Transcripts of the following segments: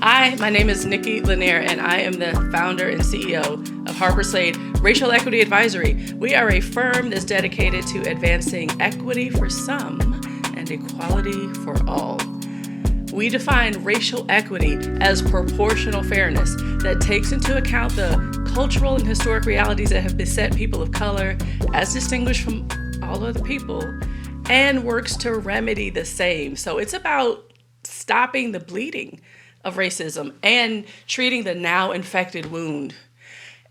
My name is Nikki Lanier, and I am the founder and CEO of Harper Slade Racial Equity Advisory. We are a firm that's dedicated to advancing equity for some and equality for all. We define racial equity as proportional fairness that takes into account the cultural and historic realities that have beset people of color as distinguished from all other people and works to remedy the same. So it's about stopping the bleeding of racism and treating the now infected wound.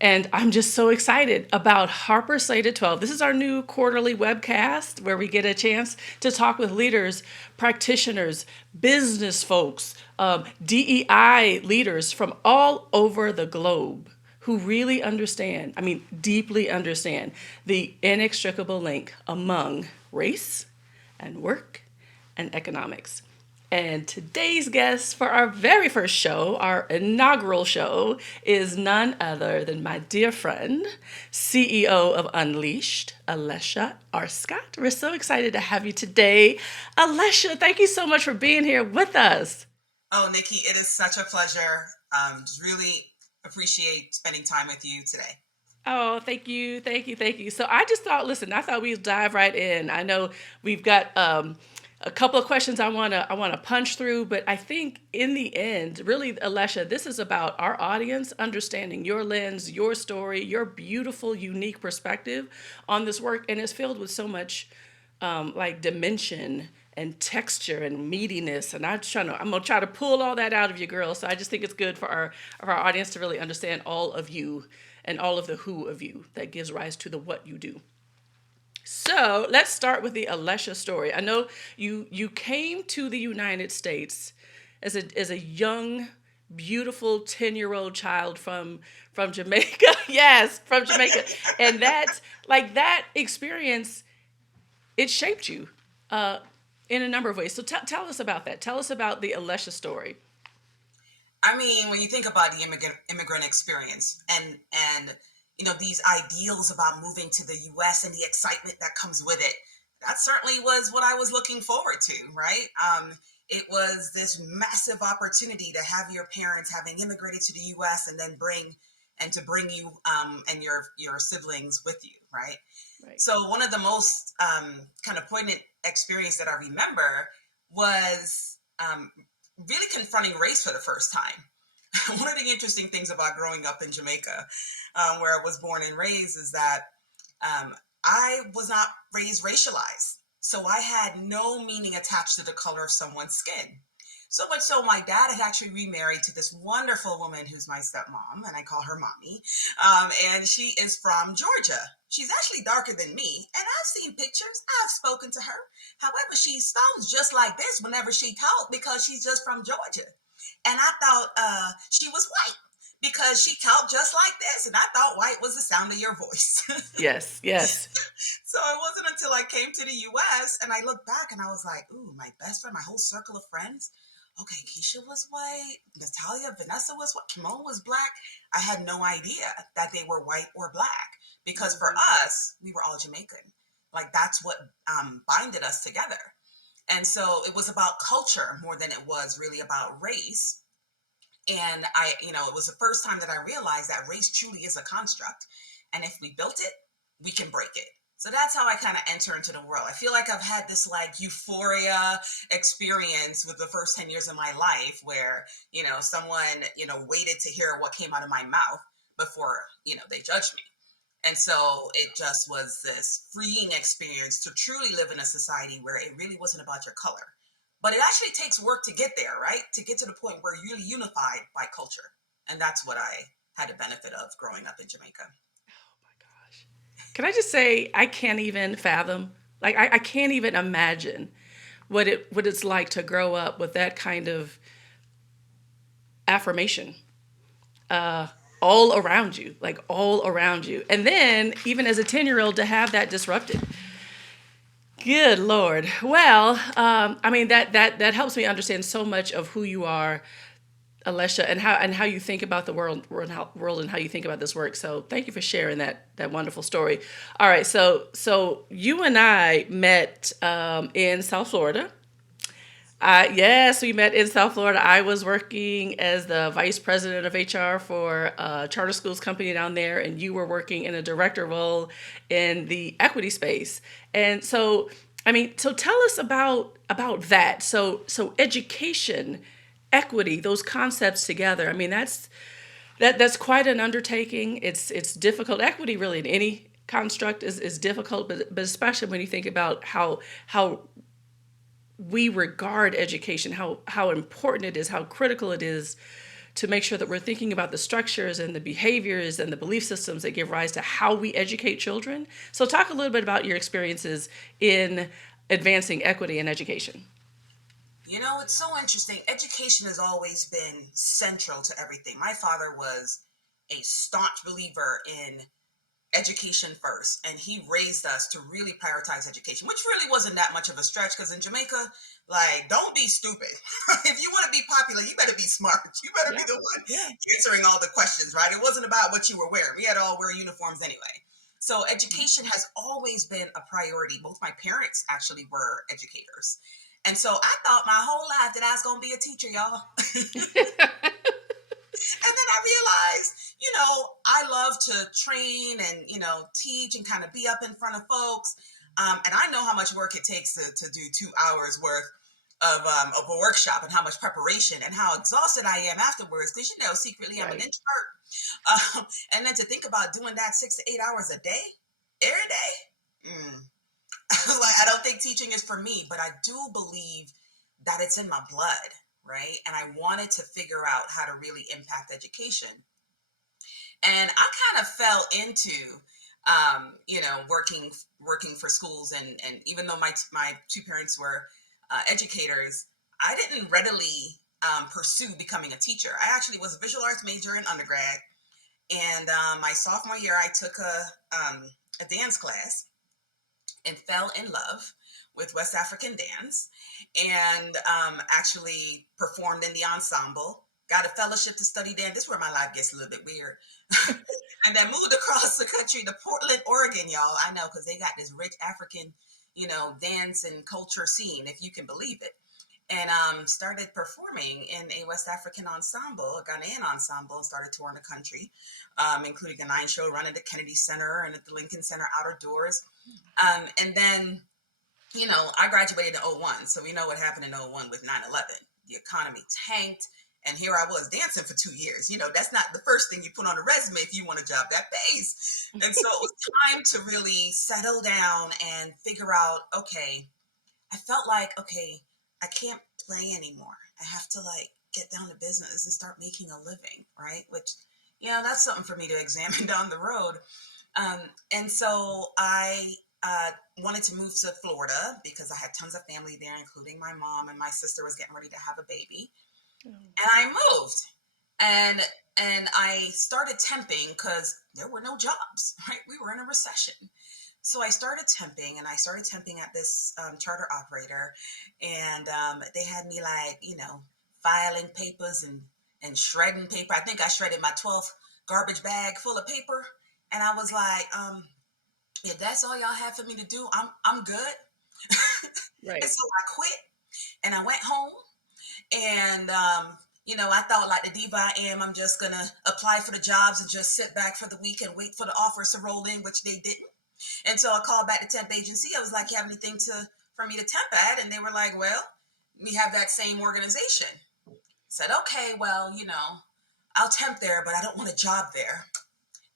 And I'm just so excited about Harper Slade at 12. This is our new quarterly webcast where we get a chance to talk with leaders, practitioners, business folks, DEI leaders from all over the globe who really understand, deeply understand the inextricable link among race and work and economics. And today's guest for our very first show, our inaugural show, is none other than my dear friend, CEO of Unleashed, Alesha Arscott. We're so excited to have you today. Alesha, thank you so much for being here with us. Oh, Nikki, it is such a pleasure. Really appreciate spending time with you today. Oh, thank you. So I just thought, I thought we'd dive right in. I know we've got a couple of questions I wanna punch through, but I think in the end, really, Alesha, this is about our audience understanding your lens, your story, your beautiful, unique perspective on this work, and it's filled with so much dimension and texture and meatiness. And I'm gonna try to pull all that out of you, girl. So I just think it's good for our audience to really understand all of you and all of the who of you that gives rise to the what you do. So let's start with the Alesha story. I know you came to the United States as a young, beautiful 10-year-old child from Jamaica. Yes, from Jamaica. And that experience, it shaped you in a number of ways. So tell us about that. Tell us about the Alesha story. When you think about the immigrant experience and these ideals about moving to the U.S. and the excitement that comes with it, that certainly was what I was looking forward to, right? It was this massive opportunity to have your parents having immigrated to the U.S. and then bring you and your siblings with you, right? Right. So one of the most kind of poignant experience that I remember was really confronting race for the first time. One of the interesting things about growing up in Jamaica, where I was born and raised, is that I was not raised racialized. So I had no meaning attached to the color of someone's skin. So much so, my dad had actually remarried to this wonderful woman who's my stepmom, and I call her mommy. And she is from Georgia. She's actually darker than me, and I've seen pictures. I've spoken to her. However, she sounds just like this whenever she talks because she's just from Georgia. And I thought she was white because she talked just like this. And I thought white was the sound of your voice. Yes. So it wasn't until I came to the U.S. and I looked back and I was like, ooh, my best friend, my whole circle of friends. Okay, Keisha was white, Natalia, Vanessa was white, Kimon was black. I had no idea that they were white or black because for us, we were all Jamaican. Like that's what binded us together. And so it was about culture more than it was really about race. And it was the first time that I realized that race truly is a construct. And if we built it, we can break it. So that's how I kind of enter into the world. I feel like I've had this euphoria experience with the first 10 years of my life where, someone, waited to hear what came out of my mouth before, they judged me. And so it just was this freeing experience to truly live in a society where it really wasn't about your color. But it actually takes work to get there, right? To get to the point where you're really unified by culture. And that's what I had the benefit of growing up in Jamaica. Can I just say, I can't even fathom, I can't even imagine what it's like to grow up with that kind of affirmation all around you. And then, even as a 10-year-old, to have that disrupted. Good Lord. Well, that helps me understand so much of who you are, Alesha, and how you think about the world and how you think about this work. So thank you for sharing that wonderful story. All right, so you and I met in South Florida. Yes, we met in South Florida. I was working as the vice president of HR for a charter schools company down there, and you were working in a director role in the equity space. And so, I mean, so tell us about that. So education, equity, those concepts together. I mean, that's quite an undertaking. It's difficult. Equity really in any construct is difficult, but especially when you think about how we regard education, how important it is, how critical it is to make sure that we're thinking about the structures and the behaviors and the belief systems that give rise to how we educate children. So talk a little bit about your experiences in advancing equity in education. It's so interesting. Education has always been central to everything. My father was a staunch believer in education first, and he raised us to really prioritize education, which really wasn't that much of a stretch because in Jamaica, like, don't be stupid. If you want to be popular, you better be smart. You better be Yeah, the one yeah. answering all the questions, right? It wasn't about what you were wearing. We had to all wear uniforms anyway. So education has always been a priority. Both my parents actually were educators. And so I thought my whole life that I was going to be a teacher, y'all. And then I realized, I love to train and, teach and kind of be up in front of folks. And I know how much work it takes to do 2 hours worth of a workshop and how much preparation and how exhausted I am afterwards. Because, secretly I'm an Right. introvert. And then to think about doing that 6 to 8 hours a day, every day. I was like, I don't think teaching is for me, but I do believe that it's in my blood, right? And I wanted to figure out how to really impact education. And I kind of fell into, working for schools, and even though my two parents were educators, I didn't readily pursue becoming a teacher. I actually was a visual arts major in undergrad, and my sophomore year, I took a dance class and fell in love with West African dance, and actually performed in the ensemble. Got a fellowship to study dance. This is where my life gets a little bit weird. And then moved across the country to Portland, Oregon, y'all. I know, because they got this rich African, dance and culture scene, if you can believe it. And started performing in a West African ensemble, a Ghanaian ensemble, and started touring the country, including a 9 show run at the Kennedy Center and at the Lincoln Center outer doors. And then, I graduated in '01. So we know what happened in '01 with 9/11. The economy tanked. And here I was dancing for 2 years. That's not the first thing you put on a resume if you want a job that pays. And so it was time to really settle down and figure out, okay, I felt like, okay, I can't play anymore. I have to like get down to business and start making a living, right? Which, that's something for me to examine down the road. And so I wanted to move to Florida because I had tons of family there, including my mom, and my sister was getting ready to have a baby. And I moved, and I started temping because there were no jobs, right? We were in a recession. So I started temping, and I started temping at this charter operator, and they had me like, filing papers and shredding paper. I think I shredded my 12th garbage bag full of paper, and I was like, if that's all y'all have for me to do, I'm good. And Right. so I quit, and I went home, and I thought like the diva I am, I'm just gonna apply for the jobs and just sit back for the week and wait for the offers to roll in, which they didn't. And so I called back the temp agency. I was like, you have anything for me to temp at? And they were like, well, we have that same organization. I said, okay, well, I'll temp there, but I don't want a job there.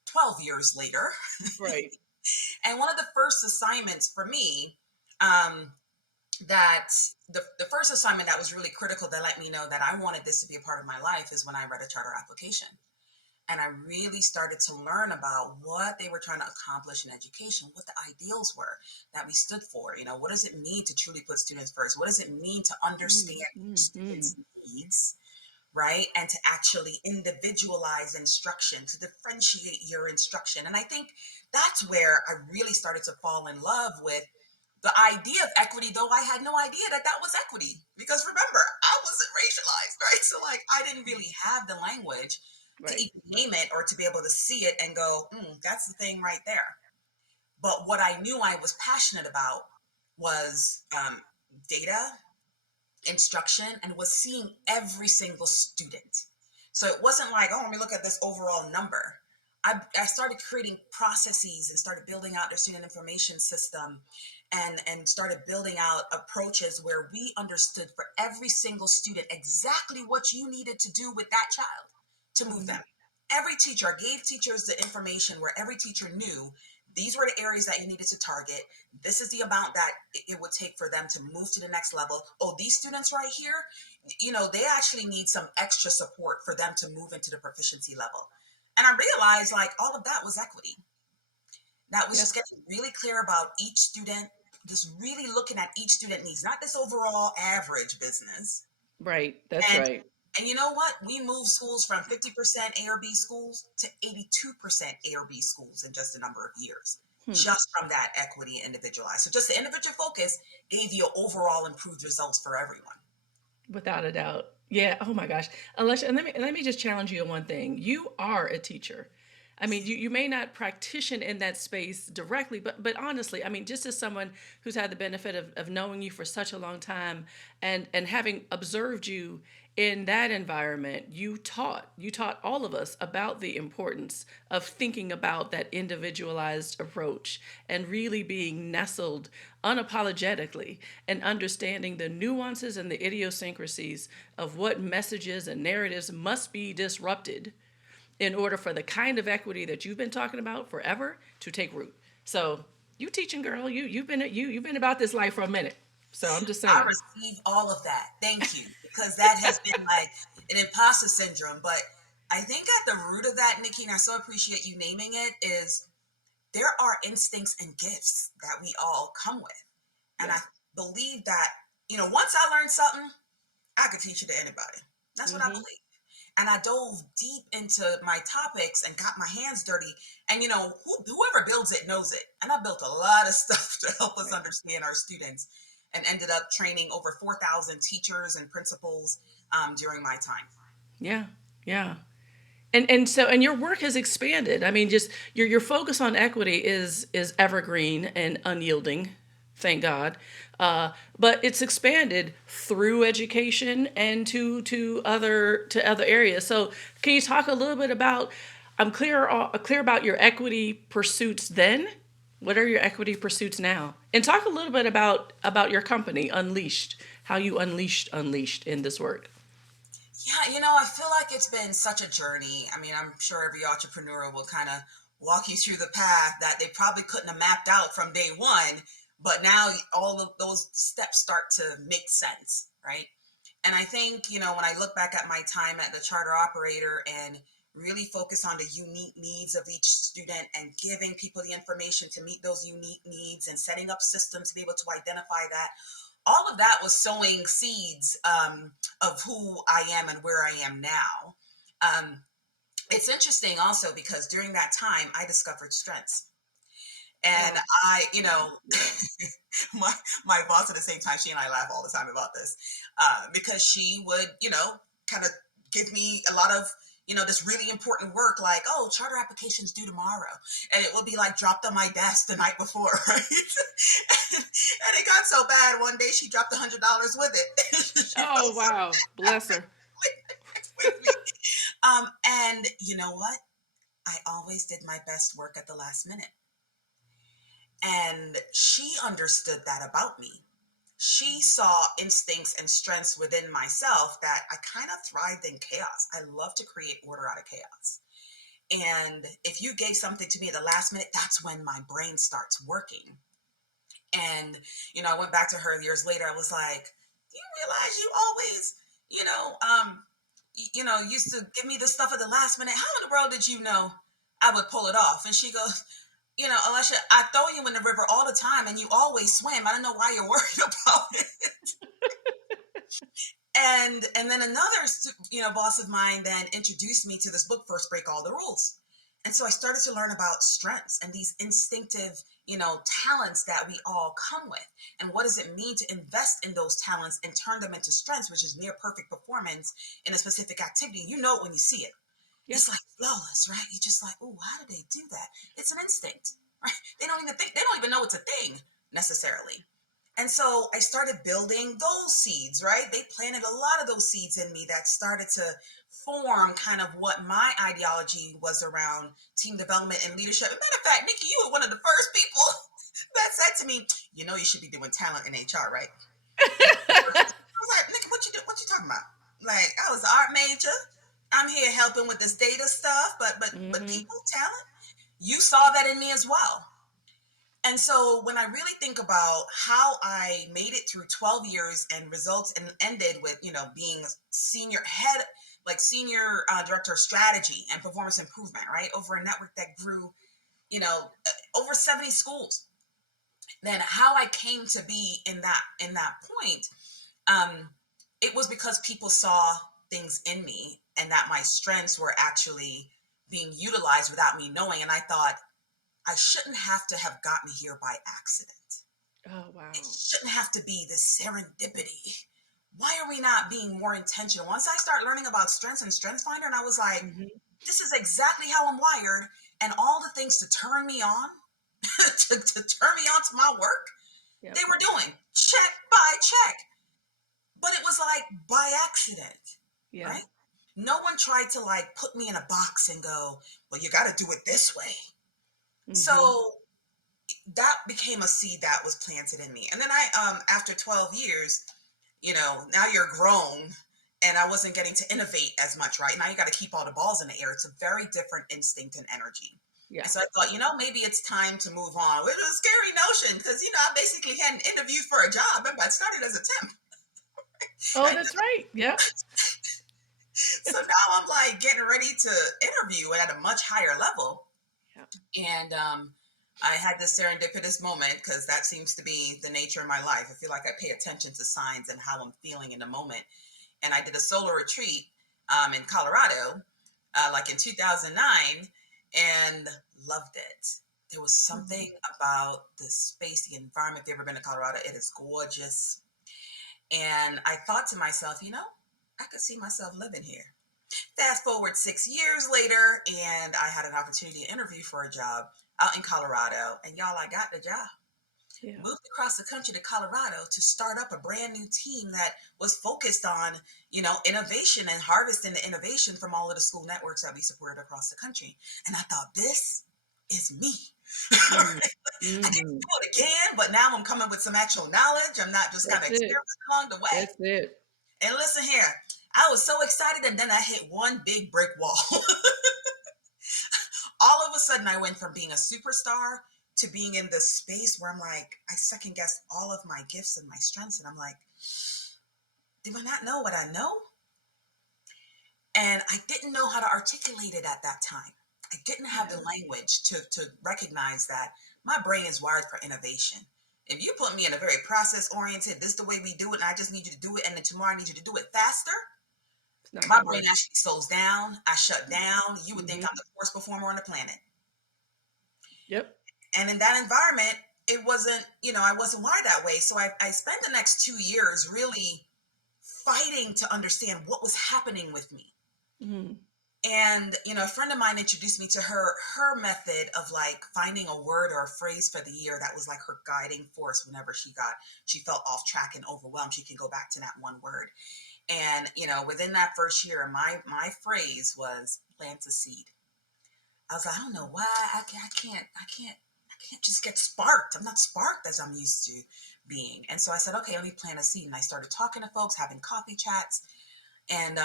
12 years later. Right. And one of the first assignments for me, um, that the first assignment that was really critical that let me know that I wanted this to be a part of my life is when I read a charter application. And I really started to learn about what they were trying to accomplish in education, what the ideals were that we stood for. What does it mean to truly put students first? What does it mean to understand students' needs, right? And to actually individualize instruction, to differentiate your instruction. And I think that's where I really started to fall in love with the idea of equity, though I had no idea that that was equity. Because remember, I wasn't racialized, right? So, like, I didn't really have the language to Right. even name it or to be able to see it and go, that's the thing right there. But what I knew I was passionate about was data instruction and was seeing every single student. So it wasn't like, oh, let me look at this overall number. I started creating processes and started building out their student information system, and started building out approaches where we understood for every single student exactly what you needed to do with that child to move them. Mhm. Every teacher gave teachers the information where every teacher knew these were the areas that you needed to target. This is the amount that it would take for them to move to the next level. Oh, these students right here, they actually need some extra support for them to move into the proficiency level. And I realized like all of that was equity. That was Yeah. just getting really clear about each student, just really looking at each student needs, not this overall average business. Right. That's And right. and you know what? We moved schools from 50% A or B schools to 82% A or B schools in just a number of years, Hmm. just from that equity individualized. So just the individual focus gave you overall improved results for everyone. Without a doubt. Yeah. Oh my gosh. Alesha, and let me just challenge you on one thing. You are a teacher. I mean, you may not practitioner in that space directly, but honestly, I mean, just as someone who's had the benefit of knowing you for such a long time and having observed you in that environment, you taught all of us about the importance of thinking about that individualized approach and really being nestled unapologetically and understanding the nuances and the idiosyncrasies of what messages and narratives must be disrupted in order for the kind of equity that you've been talking about forever to take root. So you teaching girl, you've been about this life for a minute. So I'm just I saying. receive all of that. Thank you. Because that has been like an imposter syndrome. But I think at the root of that, Nikki, and I so appreciate you naming it, is there are instincts and gifts that we all come with. And Yeah. I believe that, once I learned something, I could teach it to anybody. That's what I Mm-hmm. believe. And I dove deep into my topics and got my hands dirty. And whoever builds it knows it. And I built a lot of stuff to help us Right. understand our students, and ended up training over 4,000 teachers and principals during my time. Yeah. Yeah. And your work has expanded. I mean, just your focus on equity is evergreen and unyielding, thank God. But it's expanded through education and to other areas. So can you talk a little bit about? I'm clear about your equity pursuits then. What are your equity pursuits now? And talk a little bit about your company, Unleashed. How you unleashed in this work. Yeah, I feel like it's been such a journey. I mean, I'm sure every entrepreneur will kind of walk you through the path that they probably couldn't have mapped out from day one, but now all of those steps start to make sense, right? And I think, when I look back at my time at the charter operator and really focus on the unique needs of each student and giving people the information to meet those unique needs and setting up systems to be able to identify that, all of that was sowing seeds of who I am and where I am now. Um, it's interesting also because during that time, I discovered strengths. And Wow. Yeah. my my boss at the same time, she and I laugh all the time about this, because she would, kind of give me a lot of, this really important work, like, oh, charter applications due tomorrow, and it would be like dropped on my desk the night before, right? And it got so bad. One day she dropped $100 with it. She Oh felt so wow. Bless her. with me. And you know what? I always did my best work at the last minute. And she understood that about me. She saw instincts and strengths within myself that I kind of thrived in chaos. I love to create order out of chaos. And if you gave something to me at the last minute, that's when my brain starts working. And, I went back to her years later. I was like, do you realize you always, you know, used to give me the stuff at the last minute? How in the world did you know I would pull it off? And she goes, Alesha, I throw you in the river all the time and you always swim. I don't know why you're worried about it. And then another boss of mine then introduced me to this book, First Break All the Rules. And so I started to learn about strengths and these instinctive, talents that we all come with. And what does it mean to invest in those talents and turn them into strengths, which is near perfect performance in a specific activity? You know it when you see it. Yeah. It's like flawless, right? You're just like, oh, how did they do that? It's an instinct, right? They don't even know it's a thing necessarily. And so I started building those seeds, right? They planted a lot of those seeds in me that started to form kind of what my ideology was around team development and leadership. As a matter of fact, Nikki, you were one of the first people that said to me, you know, you should be doing talent in HR, right? I was like, Nikki, what you do? What you talking about? Like, I was an art major. I'm here helping with this data stuff, but Mm-hmm. people, talent, you saw that in me as well. And so when I really think about how I made it through 12 years and results and ended with, being senior head, like senior director of strategy and performance improvement, right? Over a network that grew, over 70 schools. Then how I came to be in that point, um, it was because people saw things in me and that my strengths were actually being utilized without me knowing. And I thought, I shouldn't have to have gotten here by accident. Oh, It wow. shouldn't have to be this serendipity. Why are we not being more intentional? Once I start learning about strengths and strengths finder, and I was like, Mm-hmm. this is exactly how I'm wired, and all the things to turn me on, to turn me on to my work, they Yep. were doing check by check. But it was like by accident, Yeah. right? No one tried to like put me in a box and go, well, you got to do it this way. Mm-hmm. So that became a seed that was planted in me. And then after 12 years, now you're grown and I wasn't getting to innovate as much, right? Now you got to keep all the balls in the air. It's a very different instinct and energy. Yeah. And so I thought, maybe it's time to move on, which was a scary notion because, I basically hadn't interviewed for a job. Remember, I started as a temp. Oh, And that's right. Yep. so now I'm like getting ready to interview at a much higher level. Yeah. And I had this serendipitous moment because that seems to be the nature of my life. I feel like I pay attention to signs and how I'm feeling in the moment. And I did a solo retreat in Colorado, like in 2009, and loved it. There was Mm-hmm. something about the space, the environment. If you've ever been to Colorado, it is gorgeous. And I thought to myself, I could see myself living here. Fast forward 6 years later, and I had an opportunity to interview for a job out in Colorado. And y'all, I got the job. Yeah. Moved across the country to Colorado to start up a brand new team that was focused on, innovation and harvesting the innovation from all of the school networks that we supported across the country. And I thought, this is me. Mm-hmm. I get to Mm-hmm. do it again, but now I'm coming with some actual knowledge. I'm not just kind of That's it. experimenting along the way. That's it. And listen here, I was so excited, and then I hit one big brick wall. All of a sudden, I went from being a superstar to being in this space where I'm like, I second guess all of my gifts and my strengths. And I'm like, do I not know what I know? And I didn't know how to articulate it at that time. I didn't have the Yeah. language to recognize that my brain is wired for innovation. If you put me in a very process oriented, this is the way we do it, and I just need you to do it, and then tomorrow I need you to do it faster, It's not my gonna brain work. actually slows down. I shut down. You would think Mm-hmm. I'm the worst performer on the planet. Yep. And in that environment, it wasn't, I wasn't wired that way. So I spent the next 2 years really fighting to understand what was happening with me. Mm-hmm. And, a friend of mine introduced me to her method of like finding a word or a phrase for the year that was like her guiding force whenever she felt off track and overwhelmed. She can go back to that one word. And, within that first year, my phrase was plant a seed. I was like, I don't know why I can't just get sparked. I'm not sparked as I'm used to being. And so I said, okay, let me plant a seed. And I started talking to folks, having coffee chats, and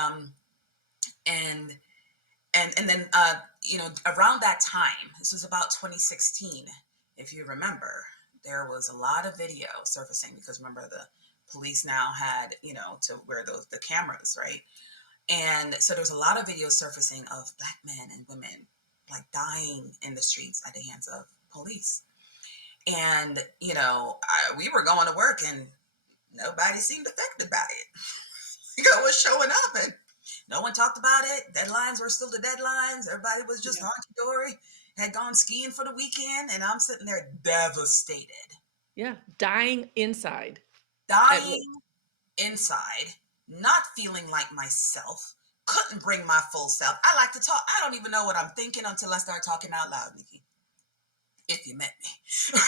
and and then around that time, this was about 2016, if you remember, there was a lot of video surfacing because remember the police now had to wear the cameras, right? And so there's a lot of videos surfacing of Black men and women like dying in the streets at the hands of police. And, we were going to work and nobody seemed affected by it. It was showing up and no one talked about it. Deadlines were still the deadlines. Everybody was just Yeah. hunky dory, had gone skiing for the weekend. And I'm sitting there devastated, Yeah. Dying inside. At work. dying inside, not feeling like myself, couldn't bring my full self. I like to talk. I don't even know what I'm thinking until I start talking out loud, Nikki. if you met me.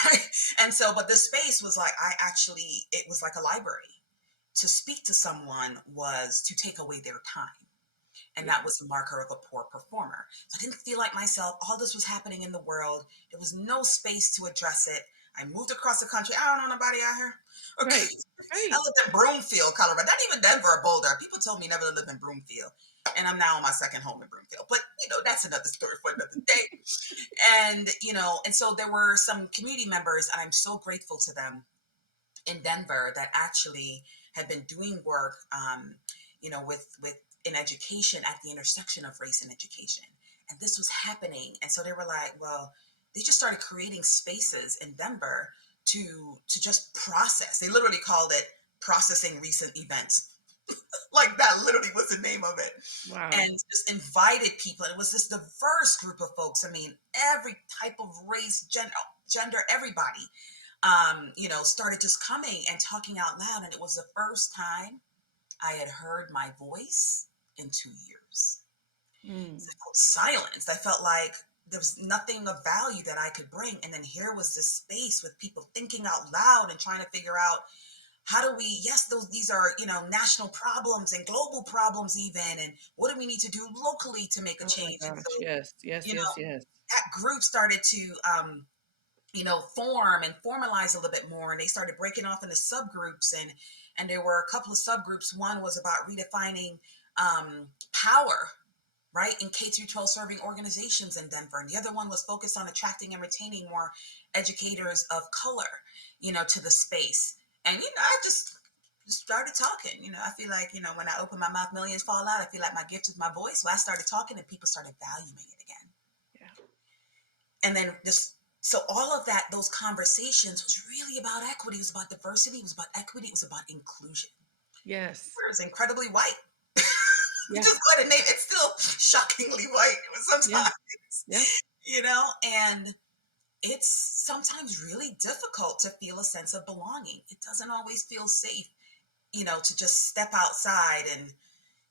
Right? And so, but this space was like, it was like a library. To speak to someone was to take away their time. And Yeah. that was the marker of a poor performer. So I didn't feel like myself. All this was happening in the world. There was no space to address it. I moved across the country. I don't know nobody out here. Okay. Right. I Right. lived in Broomfield, Colorado. Not even Denver or Boulder. People told me never to live in Broomfield. And I'm now on my second home in Broomfield. But, that's another story for another day. And so there were some community members, and I'm so grateful to them in Denver that actually had been doing work, with in education at the intersection of race and education. And this was happening. And so they were like, well, they just started creating spaces in Denver to just process. They literally called it processing recent events. Like that literally was the name of it. Wow. And just invited people. And it was this diverse group of folks. I mean, every type of race, gender, everybody, started just coming and talking out loud. And it was the first time I had heard my voice in 2 years. So Mm. I felt silenced. I felt like there was nothing of value that I could bring. And then here was this space with people thinking out loud and trying to figure out, how do we, yes, these are, national problems and global problems even. And what do we need to do locally to make a Oh my change? And gosh. so, Yes. Yes. you know, Yes. Yes. that group started to, form and formalize a little bit more. And they started breaking off into subgroups. And there were a couple of subgroups. One was about redefining power, right, in K through 12 serving organizations in Denver. And the other one was focused on attracting and retaining more educators of color, to the space. And, I just started talking. I feel like, when I open my mouth, millions fall out. I feel like my gift is my voice. So I started talking and people started valuing it again. Yeah. And then so all of that, those conversations was really about equity. It was about diversity. It was about equity. It was about inclusion. Yes. Whereas incredibly white. You Yeah. just go ahead and name it. It's still shockingly white Yeah. sometimes, Yeah. and it's sometimes really difficult to feel a sense of belonging. It doesn't always feel safe, to just step outside and,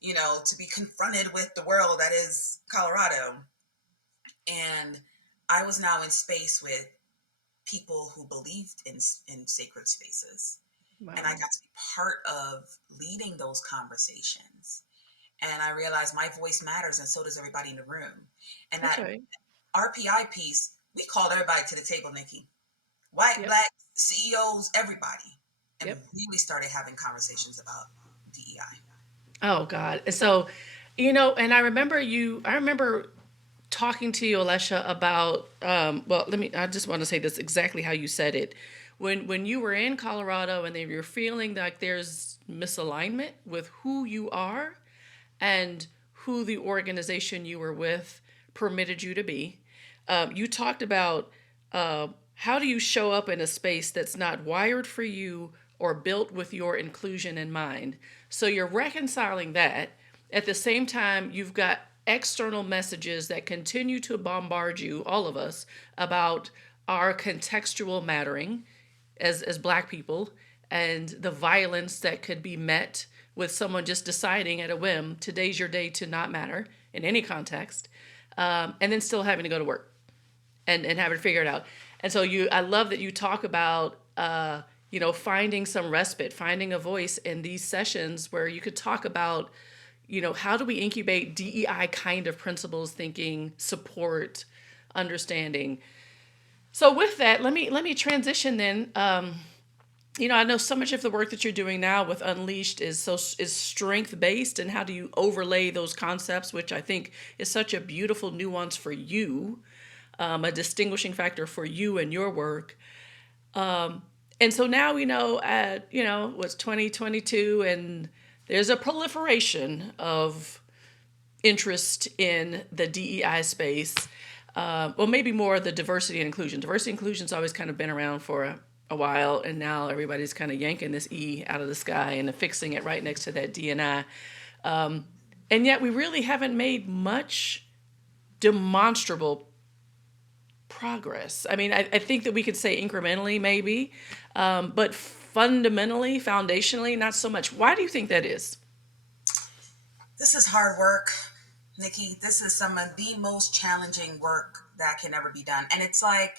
to be confronted with the world that is Colorado. And I was now in space with people who believed in sacred spaces. And I Wow. got to be part of leading those conversations. And I realized my voice matters, and so does everybody in the room. And that Okay. RPI piece, we called everybody to the table, Nikki. White, Yep. black, CEOs, everybody. And Yep. really started having conversations about DEI. Oh God. And so, and I remember talking to you, Alesha, about well, I just want to say this exactly how you said it. When you were in Colorado and then you're feeling like there's misalignment with who you are and who the organization you were with permitted you to be. You talked about how do you show up in a space that's not wired for you or built with your inclusion in mind. So you're reconciling that. At the same time, you've got external messages that continue to bombard you, all of us, about our contextual mattering as black people and the violence that could be met with someone just deciding at a whim today's your day to not matter in any context, and then still having to go to work and having to figure it out. And so I love that you talk about finding some respite, finding a voice in these sessions where you could talk about how do we incubate DEI kind of principles, thinking, support, understanding. So with that, let me transition then. I know so much of the work that you're doing now with Unleashed is strength based, and how do you overlay those concepts, which I think is such a beautiful nuance for you, a distinguishing factor for you and your work. And so now we know at what's 2022, and there's a proliferation of interest in the DEI space. Well, maybe more the diversity and inclusion. Diversity and inclusion's always kind of been around for a while, and now everybody's kind of yanking this E out of the sky and affixing it right next to that D and I. And yet we really haven't made much demonstrable progress. I mean, I think that we could say incrementally maybe, but fundamentally, foundationally, not so much. Why do you think that is? This is hard work, Nikki. This is some of the most challenging work that can ever be done. And it's like,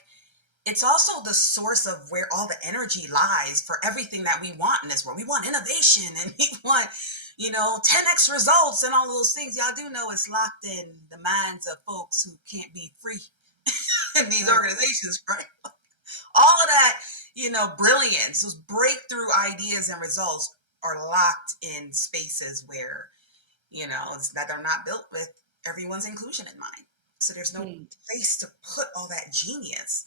it's also the source of where all the energy lies for everything that we want in this world. We want innovation and we want, 10x results and all of those things. Y'all do know it's locked in the minds of folks who can't be free in these Right. organizations, right? All of that, brilliance, those breakthrough ideas and results are locked in spaces where, that are not built with everyone's inclusion in mind. So there's no Hmm. place to put all that genius.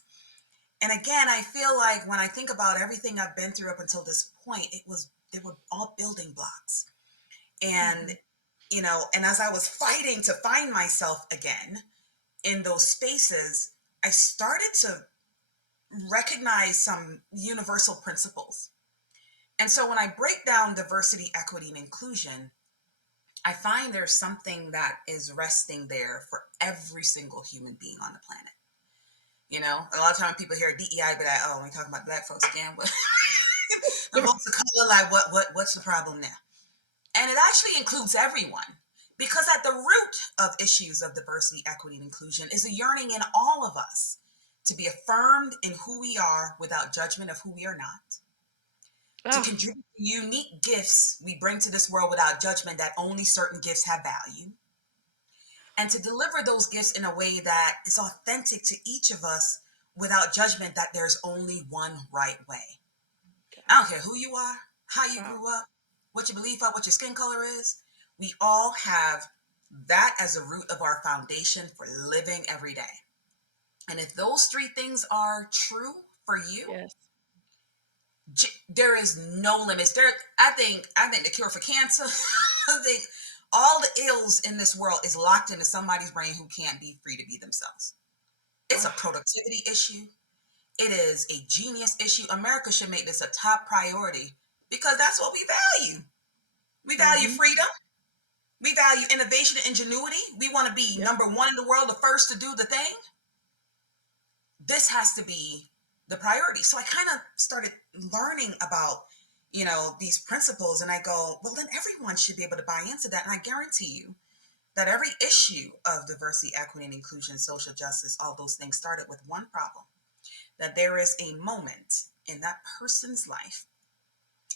And again, I feel like when I think about everything I've been through up until this point, they were all building blocks. And, Mhm. and as I was fighting to find myself again in those spaces, I started to recognize some universal principles. And so when I break down diversity, equity, and inclusion, I find there's something that is resting there for every single human being on the planet. A lot of times people hear DEI, be like, "Oh, we're talking about black folks again." But the folks of color, like, what's the problem now? And it actually includes everyone, because at the root of issues of diversity, equity, and inclusion is a yearning in all of us to be affirmed in who we are without judgment of who we are not, to Ah, contribute the unique gifts we bring to this world without judgment that only certain gifts have value, and to deliver those gifts in a way that is authentic to each of us without judgment that there's only one right way. I don't care who you are, how you wow. grew up, what you believe are, what your skin color is. We all have that as a root of our foundation for living every day. And if those three things are true for you, Yes. there is no limits. I think the cure for cancer, I think all the ills in this world is locked into somebody's brain who can't be free to be themselves. It's a Wow. productivity issue. It is a genius issue. America should make this a top priority because that's what we value. We value Hmm. freedom. We value innovation and ingenuity. We want to be Yep. number one in the world, the first to do the thing. This has to be the priority. So I kind of started learning about, these principles, and I go, well, then everyone should be able to buy into that. And I guarantee you that every issue of diversity, equity, and inclusion, social justice, all those things started with one problem, that there is a moment in that person's life,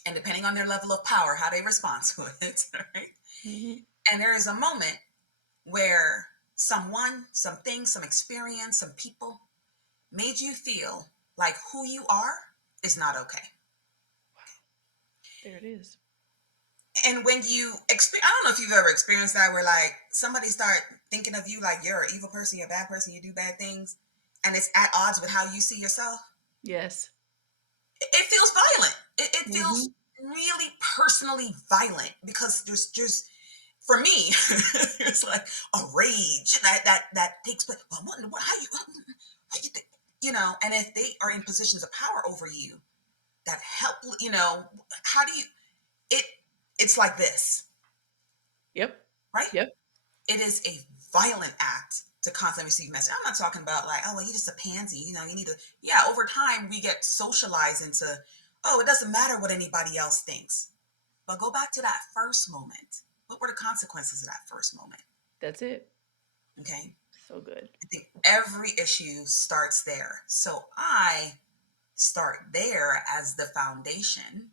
and depending on their level of power, how they respond to it, right? Hmm. And there is a moment where someone, something, some experience, some people made you feel like who you are is not okay. There it is. And when you experience, I don't know if you've ever experienced that, where like somebody start thinking of you like you're an evil person, you're a bad person, you do bad things, and it's at odds with how you see yourself. Yes. It feels violent. It feels Hmm. really personally violent because there's for me, it's like a rage that takes place. Well, how you think, and if they are in positions of power over you that help, how do you, it, it's like this, Yep. right? Yep. It is a violent act to constantly receive message. I'm not talking about like, oh, well, you're just a pansy, you need to, yeah, over time we get socialized into, oh, it doesn't matter what anybody else thinks. But go back to that first moment. What were the consequences of that first moment? That's it. Okay. So good. I think every issue starts there. So I start there as the foundation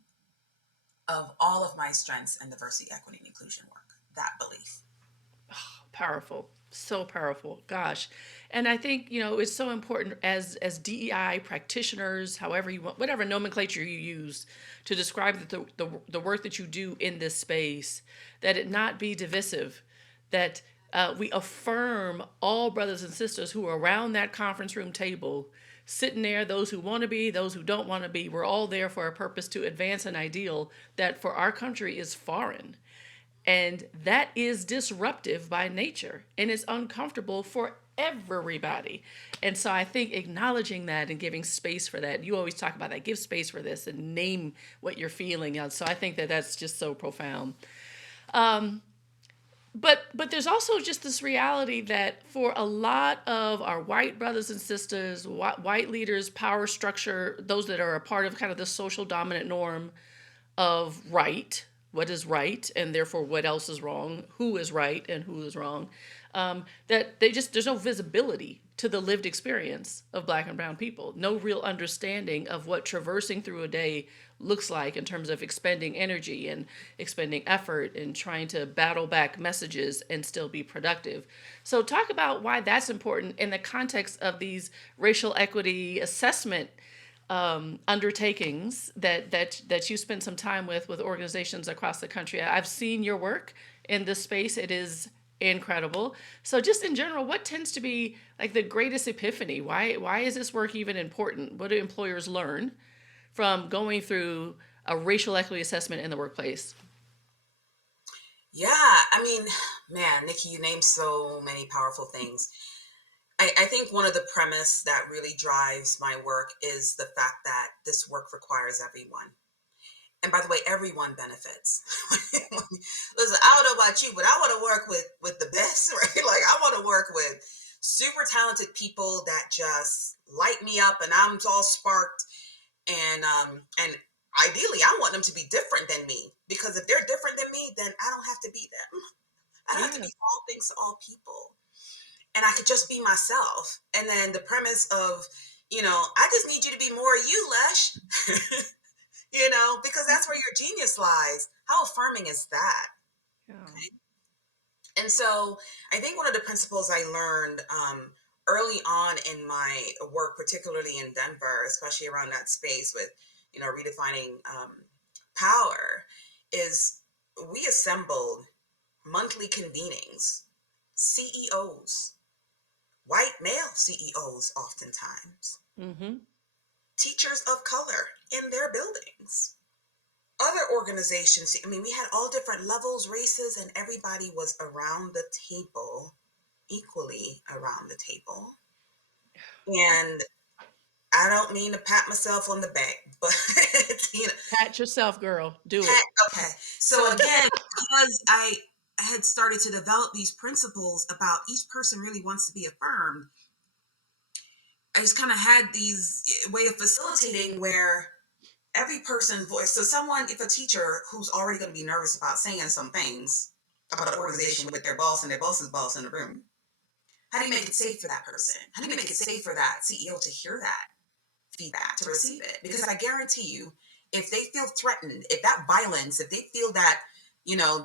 of all of my strengths and diversity, equity, and inclusion work. That belief. Powerful. So powerful. Gosh. And I think, it's so important as DEI practitioners, however you want, whatever nomenclature you use to describe the work that you do in this space, that it not be divisive, that we affirm all brothers and sisters who are around that conference room table, sitting there, those who want to be, those who don't want to be. We're all there for a purpose to advance an ideal that for our country is foreign. And that is disruptive by nature and it's uncomfortable for everybody. And so I think acknowledging that and giving space for that, you always talk about that, give space for this and name what you're feeling. So I think that that's just so profound. But there's also just this reality that for a lot of our white brothers and sisters, white leaders, power structure, those that are a part of kind of the social dominant norm of right, what is right, and therefore what else is wrong, who is right and who is wrong, that there's no visibility to the lived experience of Black and brown people. No real understanding of what traversing through a day looks like in terms of expending energy and expending effort and trying to battle back messages and still be productive. So, talk about why that's important in the context of these racial equity assessment undertakings that you spend some time with organizations across the country. I've seen your work in this space. It is incredible. So just in general, what tends to be like the greatest epiphany? Why is this work even important? What do employers learn from going through a racial equity assessment in the workplace? Yeah, I mean, man, Nikki, you named so many powerful things. I think one of the premise that really drives my work is the fact that this work requires everyone. And by the way, everyone benefits. Listen, I don't know about you, but I want to work with the best, right? Like I want to work with super talented people that just light me up, and I'm all sparked. And ideally, I want them to be different than me, because if they're different than me, then I don't have to be them. I don't have to Yeah. be all things to all people, and I could just be myself. And then the premise of, I just need you to be more you, Lesh. Because that's where your genius lies. How affirming is that? Yeah. Okay. And so I think one of the principles I learned early on in my work, particularly in Denver, especially around that space with, redefining power, is we assembled monthly convenings, CEOs, white male CEOs oftentimes, Mm-hmm. teachers of color in their buildings, other organizations. I mean, we had all different levels, races, and everybody was around the table, equally around the table. And I don't mean to pat myself on the back, but you know, Pat yourself, girl. Do pat, it. okay. So again, because I had started to develop these principles about each person really wants to be affirmed, I just kind of had these way of facilitating where every person voice. So someone, if a teacher who's already going to be nervous about saying some things about an organization with their boss and their boss's boss in the room, how do you make it safe for that person? How do you make it safe for that CEO to hear that feedback, to receive it? Because I guarantee you, if they feel threatened, if that violence, if they feel that,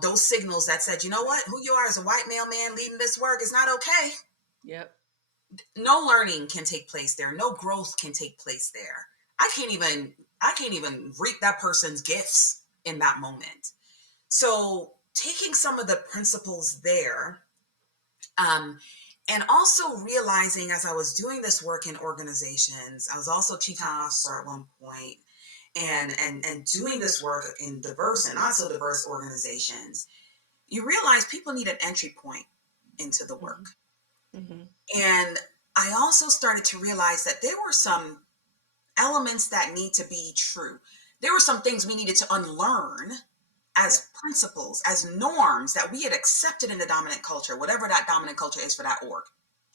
those signals that said, you know what, who you are as a white male man leading this work is not okay, Yep. no learning can take place there. No growth can take place there. I can't even reap that person's gifts in that moment. So taking some of the principles there, um, and also realizing as I was doing this work in organizations, I was also chief talent officer at one point, and doing this work in diverse and not so diverse organizations, you realize people need an entry point into the work. Mm-hmm. And I also started to realize that there were some elements that need to be true. There were some things we needed to unlearn as principles, as norms that we had accepted in the dominant culture, whatever that dominant culture is for that org.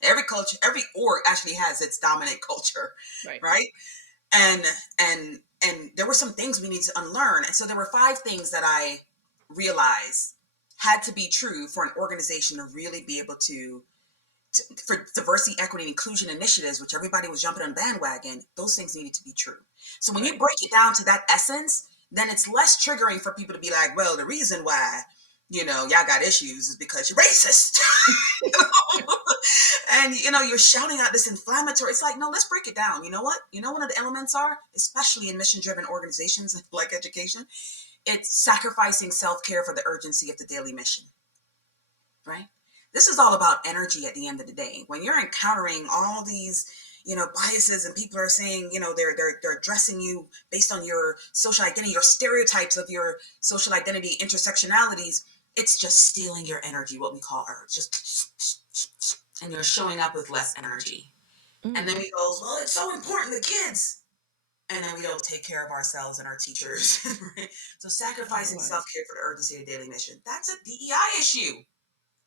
Every culture, every org actually has its dominant culture, Right. right? And and there were some things we need to unlearn. And so there were 5 things that I realized had to be true for an organization to really be able for diversity, equity, and inclusion initiatives, which everybody was jumping on the bandwagon. Those things needed to be true. So when you Right. break it down to that essence, then it's less triggering for people to be like, well, the reason why, y'all got issues is because you're racist. You know? And, you're shouting out this inflammatory. It's like, no, let's break it down. You know what? One of the elements are, especially in mission-driven organizations like education, it's sacrificing self-care for the urgency of the daily mission, right? This is all about energy at the end of the day. When you're encountering all these, biases, and people are saying, they're addressing you based on your social identity, your stereotypes of your social identity, intersectionalities, it's just stealing your energy, what we call urge. And you're showing up with less energy. And Mm. then we go, well, it's so important to kids. And then we don't take care of ourselves and our teachers. Right? So sacrificing Right. self-care for the urgency of daily mission, that's a DEI issue.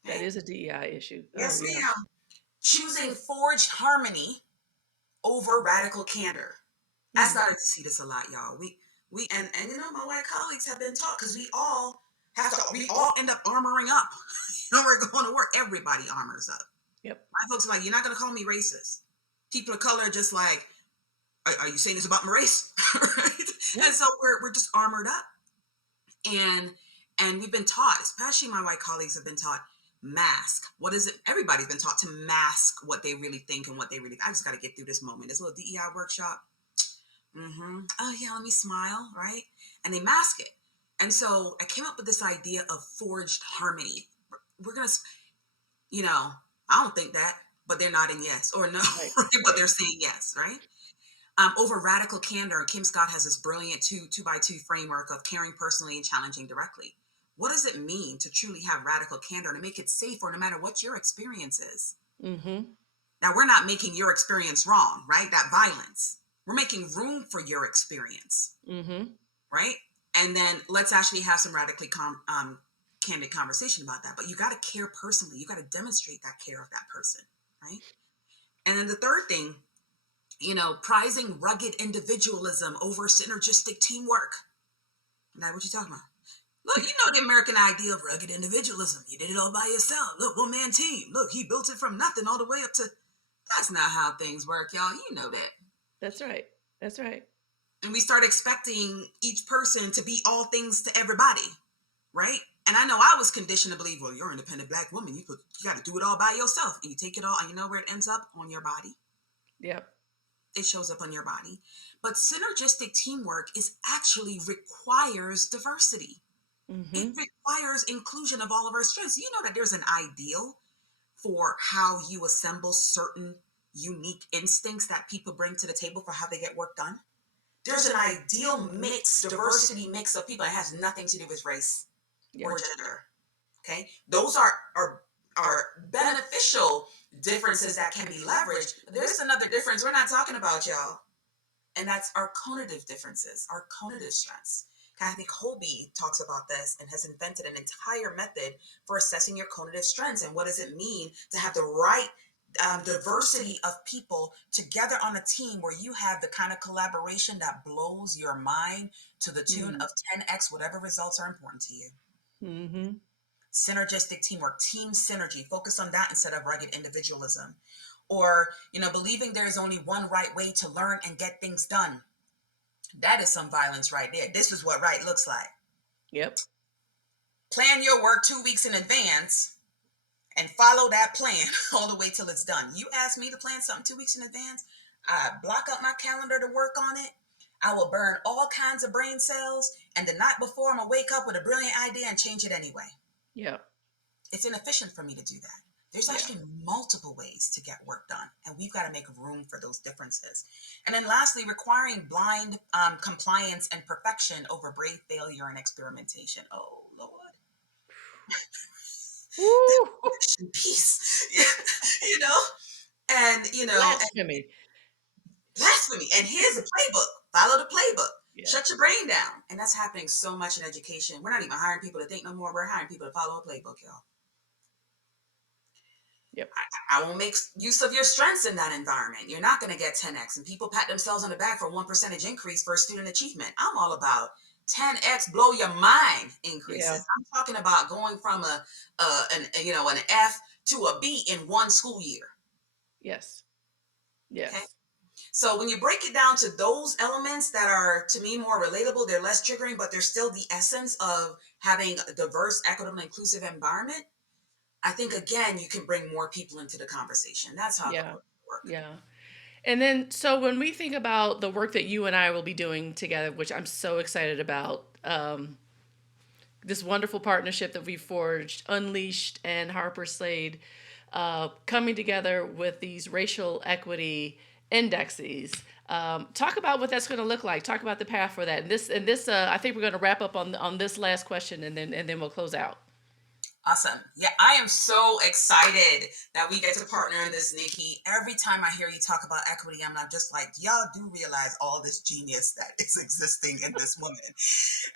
That Okay? is a DEI issue. Oh Yes, yeah. ma'am. Choosing forged harmony over radical candor. I Mm. started to see this a lot, y'all. We and my white colleagues have been taught, because we all end up armoring up. We're going to work. Everybody armors up. Yep. My folks are like, you're not going to call me racist. People of color are just like, are you saying this about my race? Right? Yep. And so we're just armored up. And we've been taught, especially my white colleagues have been taught, mask. What is it? Everybody's been taught to mask what they really think and what they really, I just got to get through this moment. This little DEI workshop. Oh yeah, let me smile, right? And they mask it. And so I came up with this idea of forged harmony. We're going to, you know, I don't think that, but they're nodding yes or no, Right. but they're saying yes, right? Over radical candor. And Kim Scott has this brilliant two by two framework of caring personally and challenging directly. What does it mean to truly have radical candor and to make it safer no matter what your experience is? Mm-hmm. Now, we're not making your experience wrong, right? That violence. We're making room for your experience, Mm-hmm. right? And then let's actually have some radically candid conversation about that. But you got to care personally. You got to demonstrate that care of that person, right? And then the third thing, prizing rugged individualism over synergistic teamwork. Now, what you talking about? Look, the American idea of rugged individualism. You did it all by yourself. Look, one man team. Look, he built it from nothing all the way up to. That's not how things work, y'all. You know that. That's right. That's right. And we start expecting each person to be all things to everybody, right? And I know I was conditioned to believe, well, you're an independent Black woman. You got to do it all by yourself. And you take it all, and you know where it ends up? On your body. Yep. It shows up on your body. But synergistic teamwork requires diversity. Mm-hmm. It requires inclusion of all of our strengths. You know that there's an ideal for how you assemble certain unique instincts that people bring to the table for how they get work done. There's an ideal diversity mix of people. It has nothing to do with race or gender. Okay, those are beneficial differences that can be leveraged. There's another difference we're not talking about, y'all, and that's our cognitive differences, our cognitive strengths. Kathy Colby talks about this and has invented an entire method for assessing your cognitive strengths and what does it mean to have the right diversity of people together on a team where you have the kind of collaboration that blows your mind to the tune of 10x whatever results are important to you. Mm-hmm. Synergistic teamwork, team synergy, focus on that instead of rugged individualism. Or, believing there is only one right way to learn and get things done. That is some violence right there. This is what right looks like. Yep. Plan your work 2 weeks in advance and follow that plan all the way till it's done. You ask me to plan something 2 weeks in advance, I block up my calendar to work on it. I will burn all kinds of brain cells, and the night before I'm gonna wake up with a brilliant idea and change it anyway. Yep. It's inefficient for me to do that. There's actually multiple ways to get work done, and we've got to make room for those differences. And then lastly, requiring blind compliance and perfection over brave failure and experimentation. Oh, Lord. Peace. And, Blasphemy. blasphemy. And here's the playbook. Follow the playbook. Yeah. Shut your brain down. And that's happening so much in education. We're not even hiring people to think no more. We're hiring people to follow a playbook, y'all. Yep. I will make use of your strengths in that environment. You're not going to get 10x. And people pat themselves on the back for 1% increase for student achievement. I'm all about 10x blow your mind increases. Yeah. I'm talking about going from an F to a B in one school year. Yes. Yes. Okay? So when you break it down to those elements that are, to me, more relatable, they're less triggering, but they're still the essence of having a diverse, equitable, and inclusive environment. I think, again, you can bring more people into the conversation. That's how it works. Yeah. And then, so when we think about the work that you and I will be doing together, which I'm so excited about, this wonderful partnership that we forged, Unleashed and Harper Slade, coming together with these racial equity indexes. Talk about what that's going to look like. Talk about the path for that. And this, I think we're going to wrap up on this last question, and then we'll close out. Awesome. Yeah, I am so excited that we get to partner in this, Nikki. Every time I hear you talk about equity, I'm just like, y'all do realize all this genius that is existing in this woman.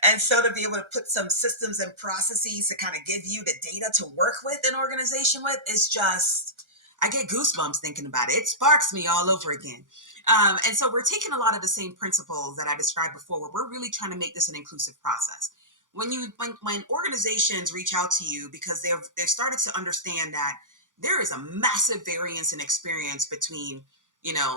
And so to be able to put some systems and processes to kind of give you the data to work with an organization with is just, I get goosebumps thinking about it. It sparks me all over again. And so we're taking a lot of the same principles that I described before, where we're really trying to make this an inclusive process. When organizations reach out to you because they've started to understand that there is a massive variance in experience between,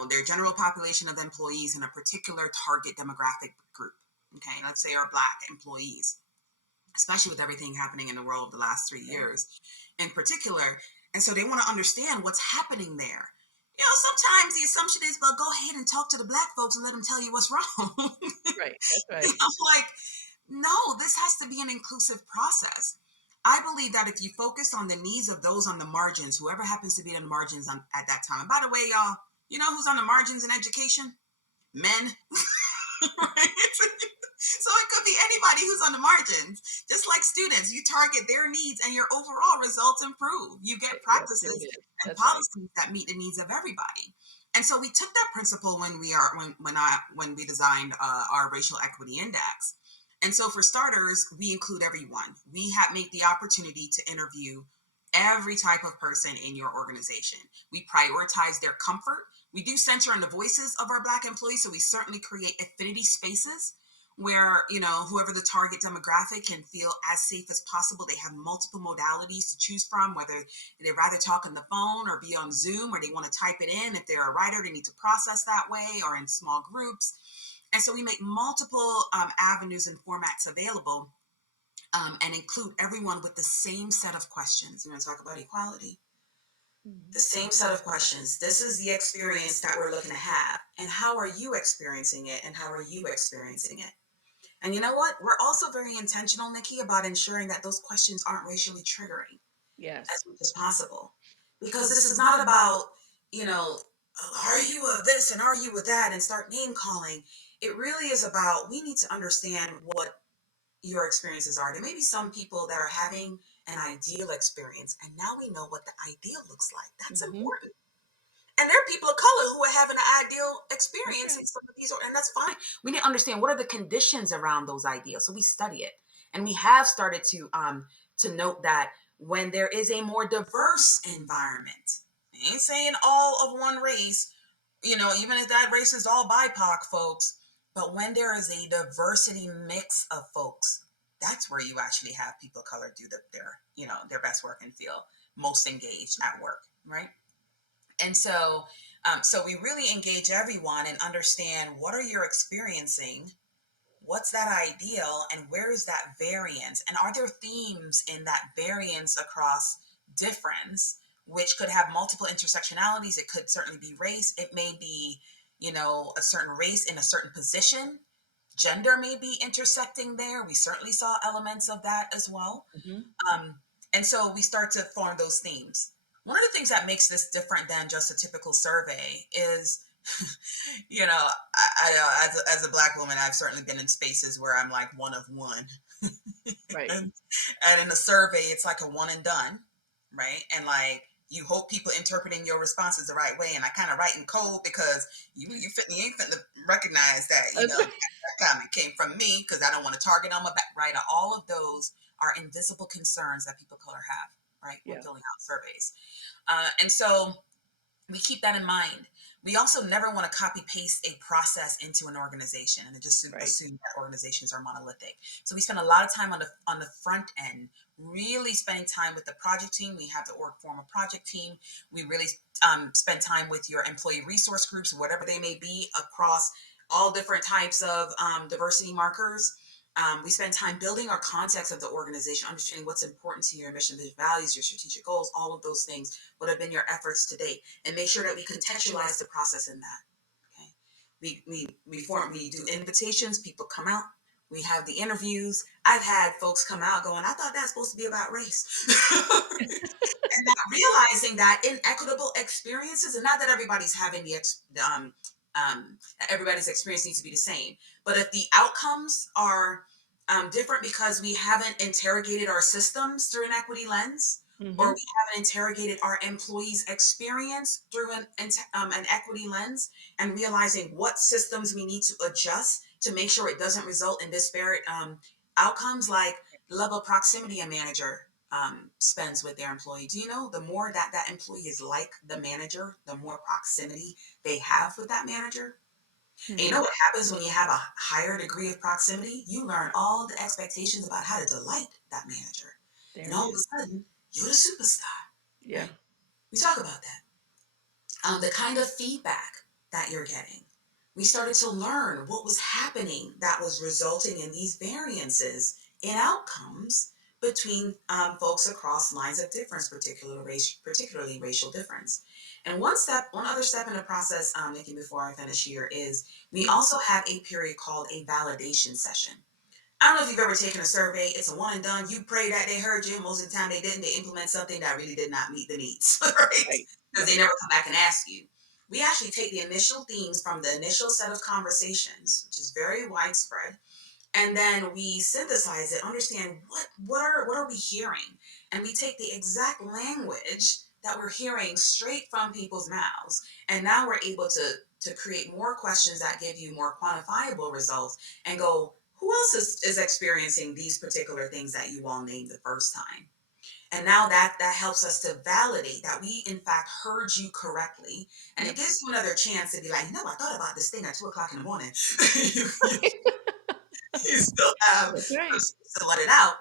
their general population of employees and a particular target demographic group. Okay, let's say our Black employees, especially with everything happening in the world the last 3 years in particular. And so they want to understand what's happening there. Sometimes the assumption is, well, go ahead and talk to the Black folks and let them tell you what's wrong. Right. That's right. Like, no, this has to be an inclusive process. I believe that if you focus on the needs of those on the margins, whoever happens to be on the margins at that time. And by the way, y'all, you know who's on the margins in education? Men. Right? So it could be anybody who's on the margins. Just like students, you target their needs and your overall results improve. You get Yes, there it practices is. and That's right. policies that meet the needs of everybody. And so we took that principle when we designed our racial equity index. And so for starters, we include everyone. We make the opportunity to interview every type of person in your organization. We prioritize their comfort. We do center on the voices of our Black employees, so we certainly create affinity spaces where, whoever the target demographic can feel as safe as possible. They have multiple modalities to choose from, whether they'd rather talk on the phone or be on Zoom, or they want to type it in. If they're a writer, they need to process that way, or in small groups. And so we make multiple avenues and formats available, and include everyone with the same set of questions. We're going to talk about equality. The same set of questions. This is the experience that we're looking to have. And how are you experiencing it? And how are you experiencing it? And you know what? We're also very intentional, Nikki, about ensuring that those questions aren't racially triggering Yes. as much as possible. Because this is not about, you know, are you a this and are you a that and start name calling. It really is about, we need to understand what your experiences are. There may be some people that are having an ideal experience, and now we know what the ideal looks like. That's Mm-hmm. important. And there are people of color who are having an ideal That's experience in right. some of these, and that's fine. We need to understand what are the conditions around those ideals. So we study it, and we have started to note that when there is a more diverse environment, I ain't saying all of one race, even if that race is all BIPOC folks, but when there is a diversity mix of folks, that's where you actually have people of color do their best work and feel most engaged at work, right? And so we really engage everyone and understand what are you experiencing, what's that ideal, and where is that variance, and are there themes in that variance across difference, which could have multiple intersectionalities. It could certainly be race. It may be, a certain race in a certain position. Gender may be intersecting there. We certainly saw elements of that as well. Mm-hmm. um, and so we start to form those themes. One of the things that makes this different than just a typical survey is, as a Black woman, I've certainly been in spaces where I'm like one of one. Right. And in a survey, it's like a one and done, right? And like you hope people interpreting your responses the right way. And I kind of write in code because you ain't fitting to recognize that, that comment came from me because I don't want to target on my back, right? All of those are invisible concerns that people of color have, right? When Yeah. filling out surveys. And so we keep that in mind. We also never want to copy paste a process into an organization and just Right. assume that organizations are monolithic. So we spend a lot of time on the front end, really spending time with the project team. We have the org form a project team. We really spend time with your employee resource groups, whatever they may be, across all different types of diversity markers. We spend time building our context of the organization, understanding what's important to your mission, vision, values, your strategic goals, all of those things. What have been your efforts to date, and make sure that we contextualize the process in that. Okay, we do invitations. People come out. We have the interviews. I've had folks come out going, "I thought that's supposed to be about race," and not realizing that inequitable experiences, and not that everybody's having everybody's experience needs to be the same, but if the outcomes are different because we haven't interrogated our systems through an equity lens, or Mm-hmm. we haven't interrogated our employees' experience through an equity lens, and realizing what systems we need to adjust to make sure it doesn't result in disparate outcomes, like the level of proximity a manager spends with their employee. Do you know the more that that employee is like the manager, the more proximity they have with that manager? And you Mm-hmm. know what happens when you have a higher degree of proximity? You learn all the expectations about how to delight that manager. There And it all of is. a sudden, you're the superstar, Yeah. right? We talk about that. The kind of feedback that you're getting. We started to learn what was happening that was resulting in these variances in outcomes between folks across lines of difference, particularly racial difference. And one other step in the process, Nikki, before I finish here, is we also have a period called a validation session. I don't know if you've ever taken a survey. It's a one and done. You pray that they heard you. Most of the time they didn't. They implement something that really did not meet the needs, right? Right. Because they Right. never come back and ask you. We actually take the initial themes from the initial set of conversations, which is very widespread, and then we synthesize it, understand what are we hearing, and we take the exact language that we're hearing straight from people's mouths, and now we're able to create more questions that give you more quantifiable results and go, who else is experiencing these particular things that you all named the first time? And now that helps us to validate that we in fact heard you correctly, and it Yep. gives you another chance to be like, no, I thought about this thing at 2 o'clock in the morning. You still have That's some right. space to let it out.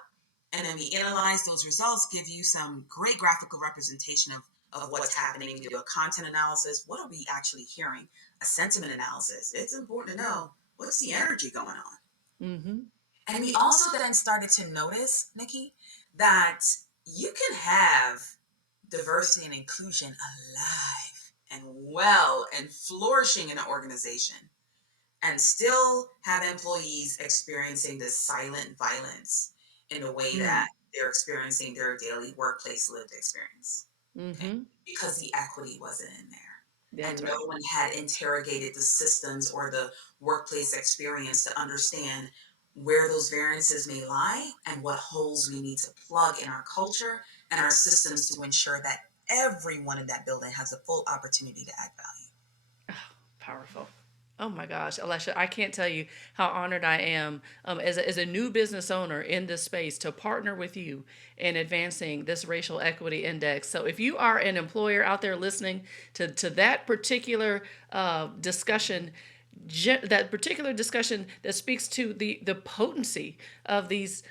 And then we analyze those results, give you some great graphical representation of what's happening. We do a content analysis. What are we actually hearing? A sentiment analysis. It's important to know what's the energy going on. Mm-hmm. And we also then started to notice, Nikki, that you can have diversity and inclusion alive and well and flourishing in an organization and still have employees experiencing this silent violence in a way that they're experiencing their daily workplace lived experience. Okay? Mm-hmm. Because the equity wasn't in there. That's And no right. one had interrogated the systems or the workplace experience to understand where those variances may lie and what holes we need to plug in our culture and our systems to ensure that everyone in that building has a full opportunity to add value. Powerful. Oh my gosh, Alesha, I can't tell you how honored I am as a new business owner in this space to partner with you in advancing this racial equity index. So, if you are an employer out there listening to that particular discussion, that particular discussion that speaks to the potency of these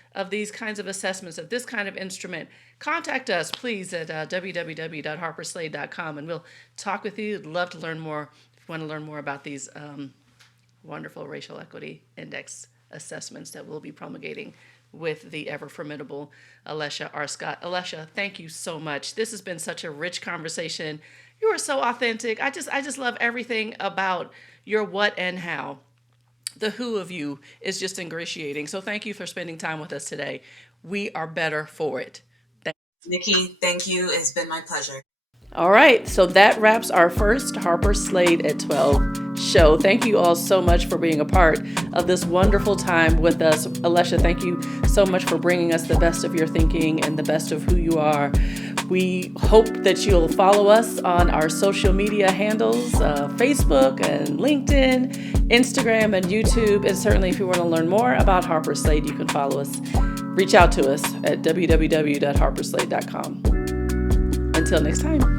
kinds of assessments, of this kind of instrument, contact us please at www.harperslade.com, and we'll talk with you. I'd love to learn more if you want to learn more about these wonderful racial equity index assessments that we'll be promulgating with the ever formidable Alesha Arscott. Alesha, thank you so much. This has been such a rich conversation. You are so authentic. I just love everything about your what and how. The who of you is just ingratiating. So thank you for spending time with us today. We are better for it. Nikki, thank you. It's been my pleasure. All right, so that wraps our first Harper Slade at 12 show. Thank you all so much for being a part of this wonderful time with us. Alesha, thank you so much for bringing us the best of your thinking and the best of who you are. We hope that you'll follow us on our social media handles, Facebook and LinkedIn, Instagram and YouTube. And certainly if you want to learn more about Harper Slade, you can follow us. Reach out to us at www.harperslade.com. Until next time.